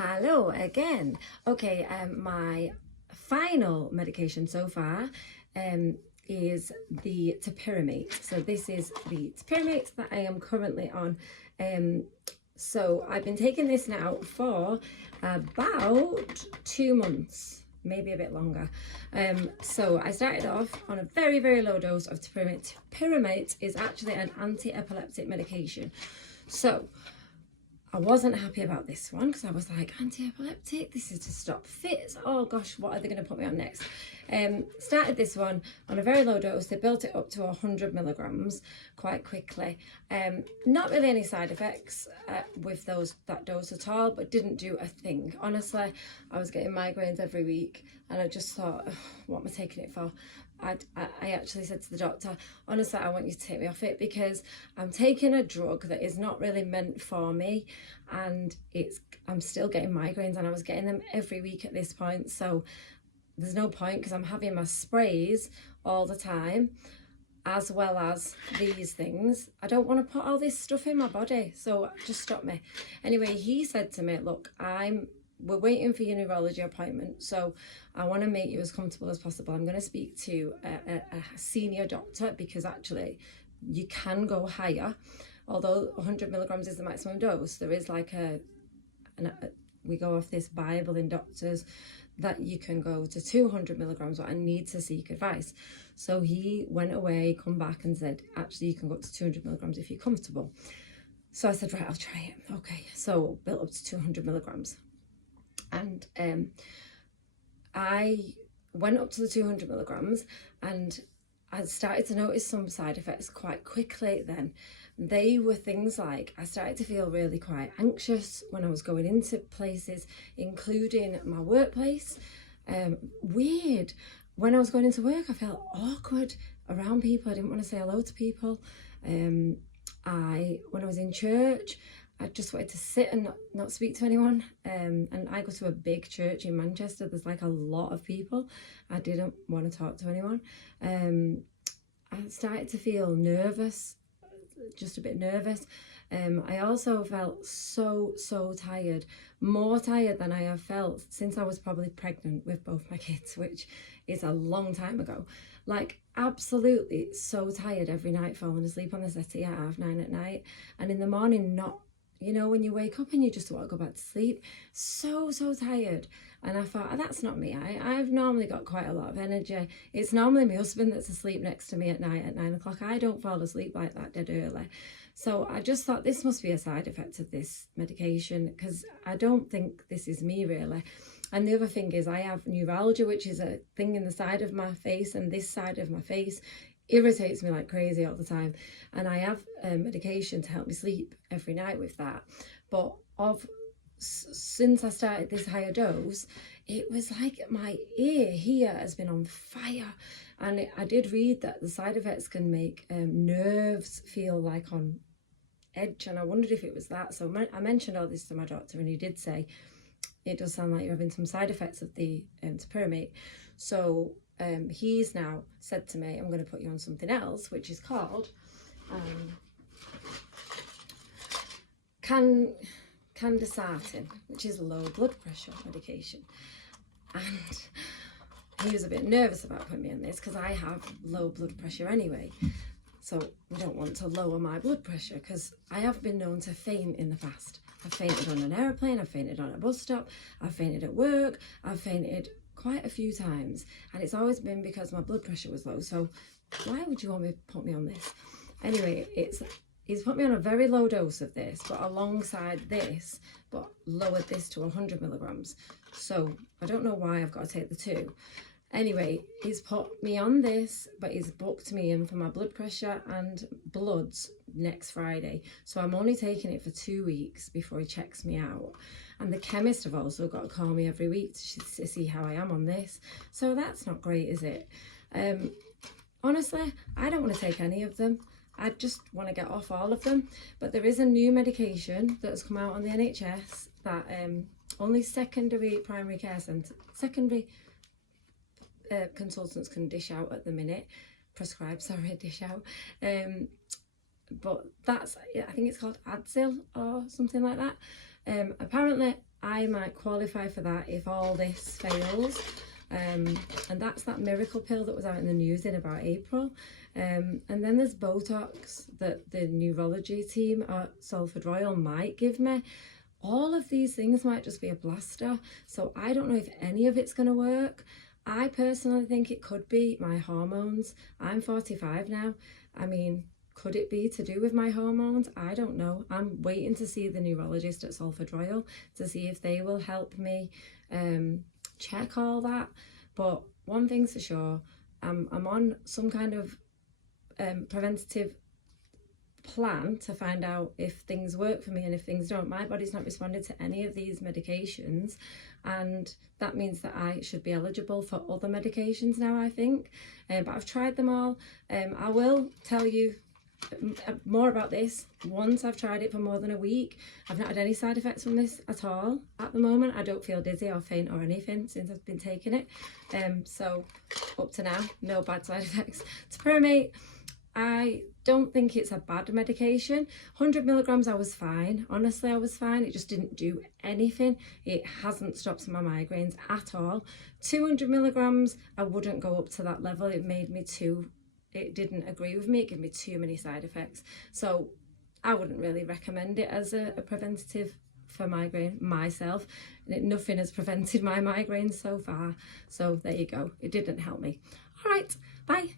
Hello again. Okay, my final medication so far is the Topiramate. So this is the Topiramate that I am currently on. So I've been taking this now for about 2 months, maybe a bit longer. So I started off on a very, very low dose of Topiramate. Topiramate is actually an anti-epileptic medication. So I wasn't happy about this one because I was like, anti-epileptic, this is to stop fits. Oh gosh, what are they going to put me on next? Started this one on a very low dose. They built it up to 100 milligrams quite quickly. Not really any side effects with that dose at all, but didn't do a thing. Honestly, I was getting migraines every week and I just thought, what am I taking it for? I actually said to the doctor, honestly, I want you to take me off it because I'm taking a drug that is not really meant for me, and I'm still getting migraines, and I was getting them every week at this point. So there's no point because I'm having my sprays all the time as well as these things. I don't want to put all this stuff in my body, so just stop me. Anyway, he said to me, look, we're waiting for your neurology appointment, so I want to make you as comfortable as possible. I'm going to speak to a senior doctor because actually you can go higher. Although 100 milligrams is the maximum dose, there is like we go off this Bible in doctors that you can go to 200 milligrams, but I need to seek advice. So he went away, come back and said, actually you can go up to 200 milligrams if you're comfortable. So I said, right, I'll try it. Okay, so built up to 200 milligrams. And I went up to the 200 milligrams and I started to notice some side effects quite quickly then. They were things like I started to feel really quite anxious when I was going into places, including my workplace. Weird. When I was going into work, I felt awkward around people. I didn't want to say hello to people. When I was in church, I just wanted to sit and not speak to anyone. And I go to a big church in Manchester. There's like a lot of people. I didn't want to talk to anyone. I started to feel nervous, just a bit nervous. I also felt so tired, more tired than I have felt since I was probably pregnant with both my kids, which is a long time ago. Like absolutely so tired every night, falling asleep on the settee at 9:30 at night, and in the morning not. You know, when you wake up and you just want to go back to sleep, so tired. And I thought, oh, that's not me. I've normally got quite a lot of energy. It's normally my husband that's asleep next to me at night at 9 o'clock. I don't fall asleep like that dead early. So I just thought this must be a side effect of this medication because I don't think this is me really. And the other thing is I have neuralgia, which is a thing in the side of my face, and this side of my face irritates me like crazy all the time, and I have medication to help me sleep every night with that. But since I started this higher dose, it was like my ear here has been on fire, and I did read that the side effects can make nerves feel like on edge, and I wondered if it was that. So I mentioned all this to my doctor, and he did say it does sound like you're having some side effects of the Topiramate. So he's now said to me, I'm going to put you on something else, which is called candesartan, which is low blood pressure medication. And he was a bit nervous about putting me on this because I have low blood pressure anyway. So we don't want to lower my blood pressure because I have been known to faint in the past. I've fainted on an aeroplane, I've fainted on a bus stop, I've fainted at work, I've fainted quite a few times, and it's always been because my blood pressure was low. So why would you want me to put me on this? Anyway, he's put me on a very low dose of this, but alongside this, but lowered this to 100 milligrams. So I don't know why I've got to take the two. Anyway, he's put me on this, but he's booked me in for my blood pressure and bloods next Friday. So I'm only taking it for 2 weeks before he checks me out. And the chemist have also got to call me every week to see how I am on this. So that's not great, is it? Honestly, I don't want to take any of them. I just want to get off all of them. But there is a new medication that's come out on the NHS that only secondary consultants can dish out at the minute. Dish out. But I think it's called Adsil or something like that. Apparently I might qualify for that if all this fails. And that's that miracle pill that was out in the news in about April. And then there's Botox that the neurology team at Salford Royal might give me. All of these things might just be a blaster, so I don't know if any of it's going to work. I personally think it could be my hormones. I'm 45 now. I mean, could it be to do with my hormones? I don't know. I'm waiting to see the neurologist at Salford Royal to see if they will help me check all that. But one thing's for sure, I'm on some kind of preventative plan to find out if things work for me, and if things don't, my body's not responded to any of these medications, and that means that I should be eligible for other medications now, I think. But I've tried them all. I will tell you more about this once I've tried it for more than a week. I've not had any side effects from this at all. At the moment, I don't feel dizzy or faint or anything since I've been taking it. So up to now, no bad side effects. Topiramate, I don't think it's a bad medication. 100 milligrams, I was fine. Honestly, I was fine. It just didn't do anything. It hasn't stopped my migraines at all. 200 milligrams, I wouldn't go up to that level. It made me it didn't agree with me. It gave me too many side effects. So I wouldn't really recommend it as a preventative for migraine myself. Nothing has prevented my migraines so far. So there you go. It didn't help me. All right, bye.